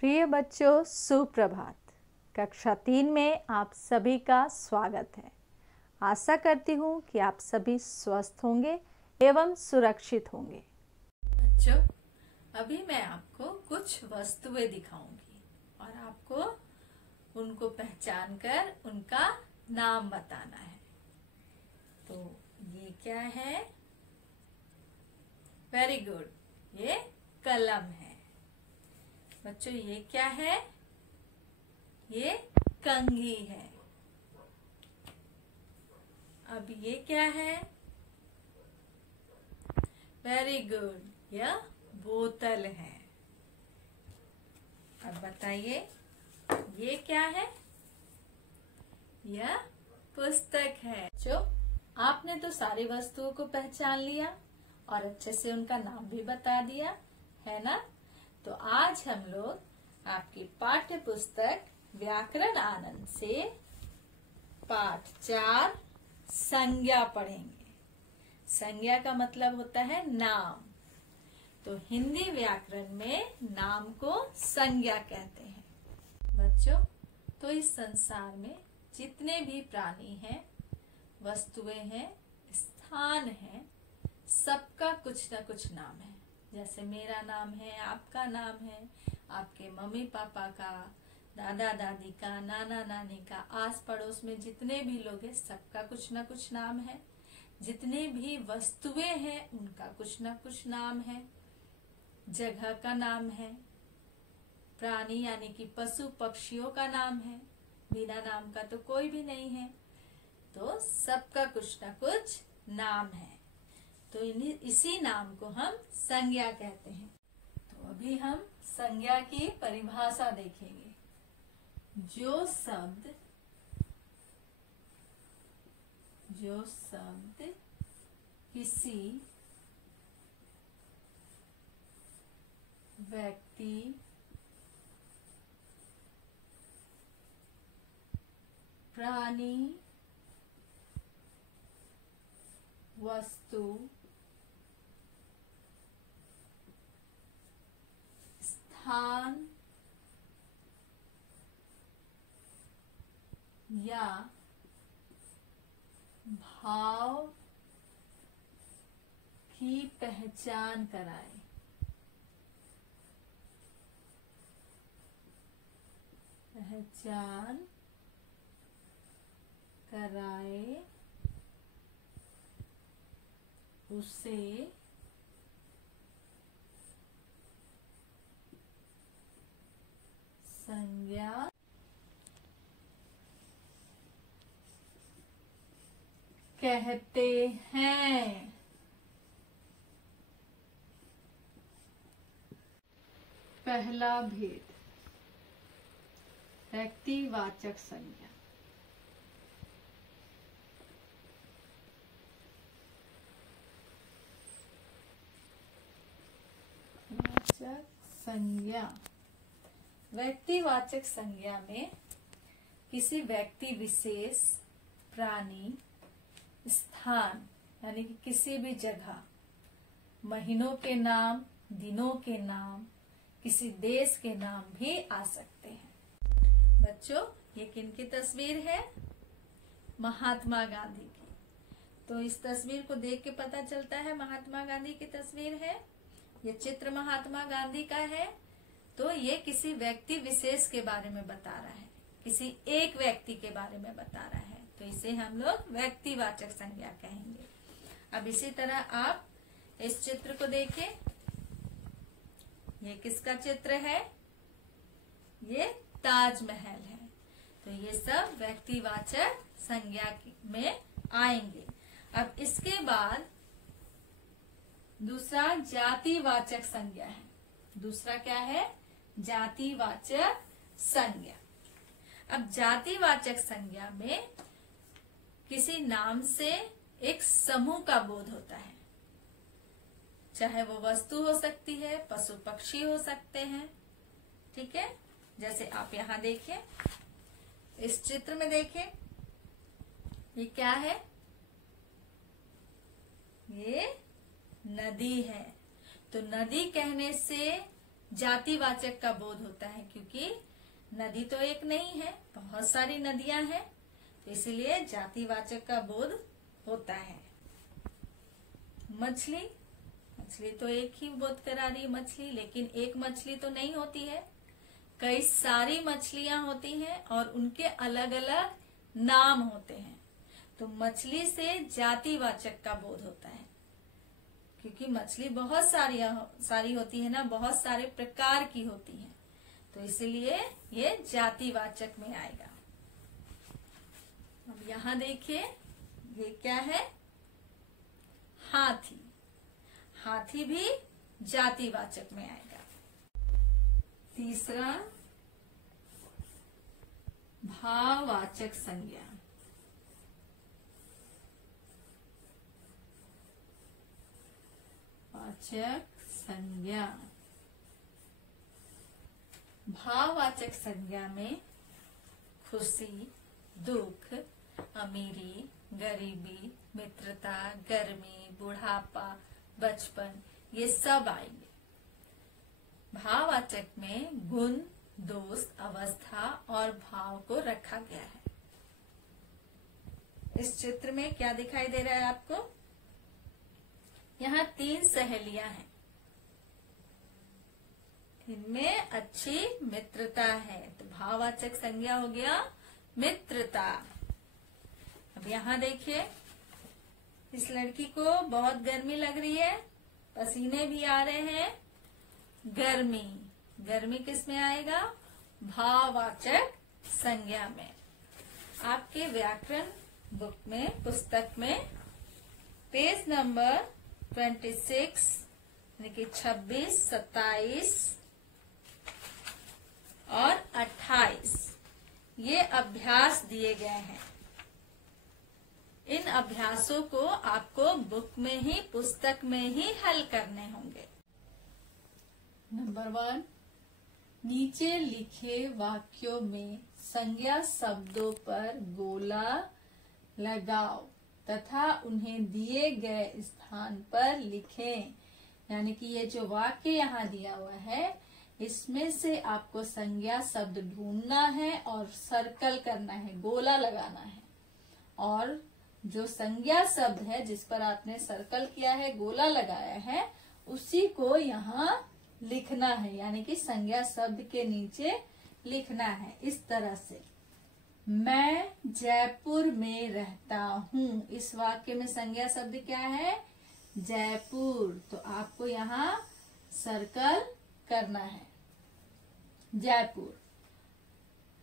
प्रिय बच्चों, सुप्रभात। कक्षा 3 में आप सभी का स्वागत है। आशा करती हूँ कि आप सभी स्वस्थ होंगे एवं सुरक्षित होंगे। बच्चों, अभी मैं आपको कुछ वस्तुएं दिखाऊंगी और आपको उनको पहचान कर उनका नाम बताना है। तो ये क्या है? वेरी गुड, ये कलम है। बच्चों, ये क्या है? ये कंघी है। अब ये क्या है? वेरी गुड, यह बोतल है। अब बताइए, ये क्या है? यह पुस्तक है। जो आपने तो सारी वस्तुओं को पहचान लिया और अच्छे से उनका नाम भी बता दिया है ना? तो आज हम लोग आपकी पाठ्य पुस्तक व्याकरण आनंद से पाठ 4 संज्ञा पढ़ेंगे। संज्ञा का मतलब होता है नाम। तो हिंदी व्याकरण में नाम को संज्ञा कहते हैं। बच्चों, तो इस संसार में जितने भी प्राणी हैं, वस्तुएं हैं, स्थान हैं, सबका कुछ न कुछ नाम है। जैसे मेरा नाम है, आपका नाम है, आपके मम्मी पापा का, दादा दादी का, नाना नानी का, आस पड़ोस में जितने भी लोग हैं, सबका कुछ न कुछ नाम है। जितने भी वस्तुएं हैं, उनका कुछ न कुछ नाम है। जगह का नाम है। प्राणी यानी कि पशु पक्षियों का नाम है। बिना नाम का तो कोई भी नहीं है। तो सबका कुछ न कुछ नाम है। तो इसी नाम को हम संज्ञा कहते हैं। तो अभी हम संज्ञा की परिभाषा देखेंगे। जो शब्द किसी व्यक्ति, प्राणी, वस्तु, स्थान या भाव की पहचान कराए। उसे संज्ञा कहते हैं। पहला भेद, व्यक्तिवाचक संज्ञा। व्यक्तिवाचक संज्ञा में किसी व्यक्ति विशेष, प्राणी, स्थान यानी कि किसी भी जगह, महीनों के नाम, दिनों के नाम, किसी देश के नाम भी आ सकते हैं। बच्चों, ये किनकी तस्वीर है? महात्मा गांधी की। तो इस तस्वीर को देख के पता चलता है महात्मा गांधी की तस्वीर है। ये चित्र महात्मा गांधी का है। तो ये किसी व्यक्ति विशेष के बारे में बता रहा है, किसी एक व्यक्ति के बारे में बता रहा है। तो इसे हम लोग व्यक्तिवाचक संज्ञा कहेंगे। अब इसी तरह आप इस चित्र को देखें। ये किसका चित्र है? ये ताजमहल है। तो ये सब व्यक्तिवाचक संज्ञा में आएंगे। अब इसके बाद दूसरा जातिवाचक संज्ञा है। दूसरा क्या है? जातिवाचक संज्ञा। अब जातिवाचक संज्ञा में किसी नाम से एक समूह का बोध होता है। चाहे वो वस्तु हो सकती है, पशु पक्षी हो सकते हैं। ठीक है, जैसे आप यहाँ देखें, इस चित्र में देखें, ये क्या है? ये नदी है। तो नदी कहने से जातिवाचक का बोध होता है, क्योंकि नदी तो एक नहीं है, बहुत सारी नदियां हैं, तो इसलिए जातिवाचक का बोध होता है। मछली, मछली तो एक ही बोध करा रही है मछली, लेकिन एक मछली तो नहीं होती है, कई सारी मछलियां होती हैं और उनके अलग अलग नाम होते हैं। तो मछली से जातिवाचक का बोध होता है, क्योंकि मछली बहुत सारी होती है ना, बहुत सारे प्रकार की होती है, तो इसलिए ये जातिवाचक में आएगा। अब यहाँ देखिए, ये क्या है? हाथी। हाथी भी जातिवाचक में आएगा। तीसरा, भाववाचक संज्ञा। वाचक संज्ञा। भाववाचक संज्ञा में खुशी, दुख, अमीरी, गरीबी, मित्रता, गर्मी, बुढ़ापा, बचपन, ये सब आएंगे। भाववाचक में गुण, दोष, अवस्था और भाव को रखा गया है। इस चित्र में क्या दिखाई दे रहा है आपको? यहाँ 3 सहेलियां हैं, इनमें अच्छी मित्रता है, तो भाववाचक संज्ञा हो गया मित्रता। अब यहाँ देखिए, इस लड़की को बहुत गर्मी लग रही है, पसीने भी आ रहे हैं। गर्मी, गर्मी किस में आएगा? भाववाचक संज्ञा में। आपके व्याकरण बुक में, पुस्तक में पेज नंबर 26 यानी कि 26, 27 और 28 ये अभ्यास दिए गए हैं। इन अभ्यासों को आपको बुक में ही, पुस्तक में ही हल करने होंगे। नंबर 1, नीचे लिखे वाक्यों में संज्ञा शब्दों पर गोला लगाओ तथा उन्हें दिए गए स्थान पर लिखें। यानी कि ये जो वाक्य यहाँ दिया हुआ है, इसमें से आपको संज्ञा शब्द ढूंढना है और सर्कल करना है, गोला लगाना है। और जो संज्ञा शब्द है जिस पर आपने सर्कल किया है, गोला लगाया है, उसी को यहाँ लिखना है। यानी कि संज्ञा शब्द के नीचे लिखना है इस तरह से। मैं जयपुर में रहता हूँ। इस वाक्य में संज्ञा शब्द क्या है? जयपुर। तो आपको यहाँ सर्कल करना है, जयपुर।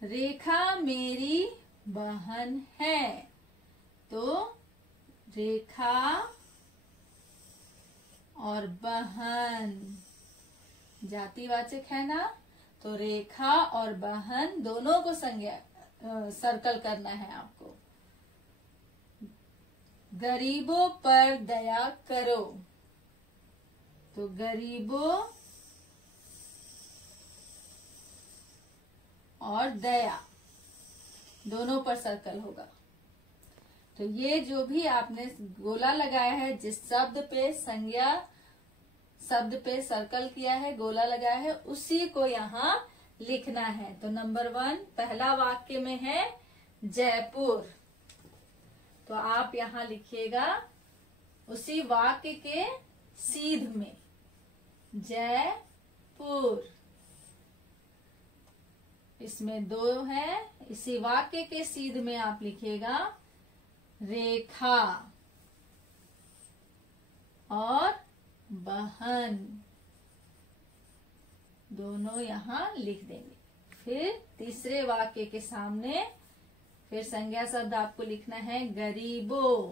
रेखा मेरी बहन है, तो रेखा और बहन जातिवाचक है ना, तो रेखा और बहन दोनों को संज्ञा सर्कल करना है आपको। गरीबों पर दया करो, तो गरीबों और दया दोनों पर सर्कल होगा। तो ये जो भी आपने गोला लगाया है, जिस शब्द पे संज्ञा शब्द पे सर्कल किया है, गोला लगाया है, उसी को यहाँ लिखना है। तो नंबर 1 पहला वाक्य में है जयपुर, तो आप यहाँ लिखिएगा उसी वाक्य के सीध में जयपुर। इसमें 2 है, इसी वाक्य के सीध में आप लिखिएगा रेखा और बहन, दोनों यहाँ लिख देंगे। फिर तीसरे वाक्य के सामने फिर संज्ञा शब्द आपको लिखना है गरीबों,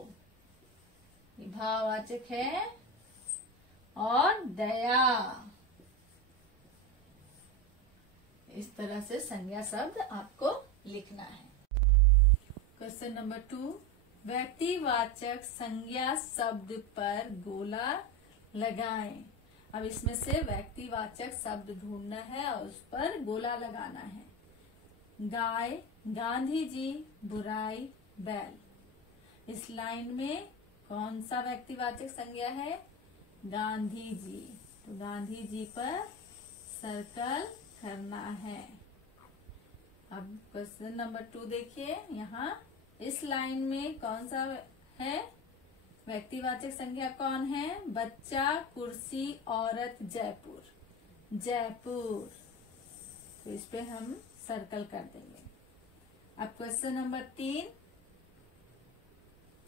भाववाचक है, और दया। इस तरह से संज्ञा शब्द आपको लिखना है। क्वेश्चन नंबर 2, व्यक्तिवाचक संज्ञा शब्द पर गोला लगाएं। अब इसमें से व्यक्तिवाचक शब्द ढूंढना है और उस पर गोला लगाना है। गाय, गांधी जी, बुराई, बैल। इस लाइन में कौन सा व्यक्तिवाचक संज्ञा है? गांधी जी। तो गांधी जी पर सर्कल करना है। अब क्वेश्चन नंबर 2 देखिए, यहाँ इस लाइन में कौन सा है? व्यक्तिवाचक संज्ञा कौन है? बच्चा, कुर्सी, औरत, जयपुर। जयपुर, तो इस पे हम सर्कल कर देंगे। अब क्वेश्चन नंबर 3,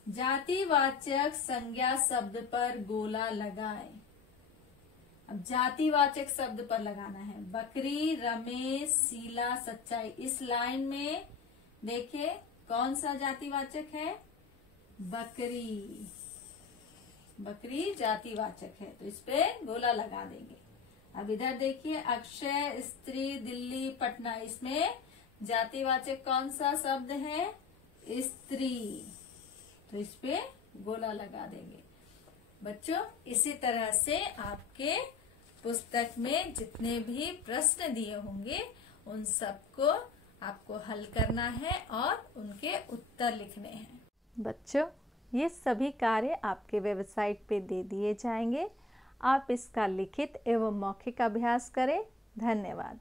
जातिवाचक संज्ञा शब्द पर गोला लगाएं। अब जातिवाचक शब्द पर लगाना है। बकरी, रमेश, शीला, सच्चाई। इस लाइन में देखिए कौन सा जातिवाचक है? बकरी। बकरी जातिवाचक है, तो इस पे गोला लगा देंगे। अब इधर देखिए, अक्षय, स्त्री, दिल्ली, पटना। इसमें जातिवाचक कौन सा शब्द है? स्त्री, तो इस पे गोला लगा देंगे। बच्चों, इसी तरह से आपके पुस्तक में जितने भी प्रश्न दिए होंगे उन सबको आपको हल करना है और उनके उत्तर लिखने हैं। बच्चों, ये सभी कार्य आपके वेबसाइट पे दे दिए जाएंगे। आप इसका लिखित एवं मौखिक अभ्यास करें। धन्यवाद।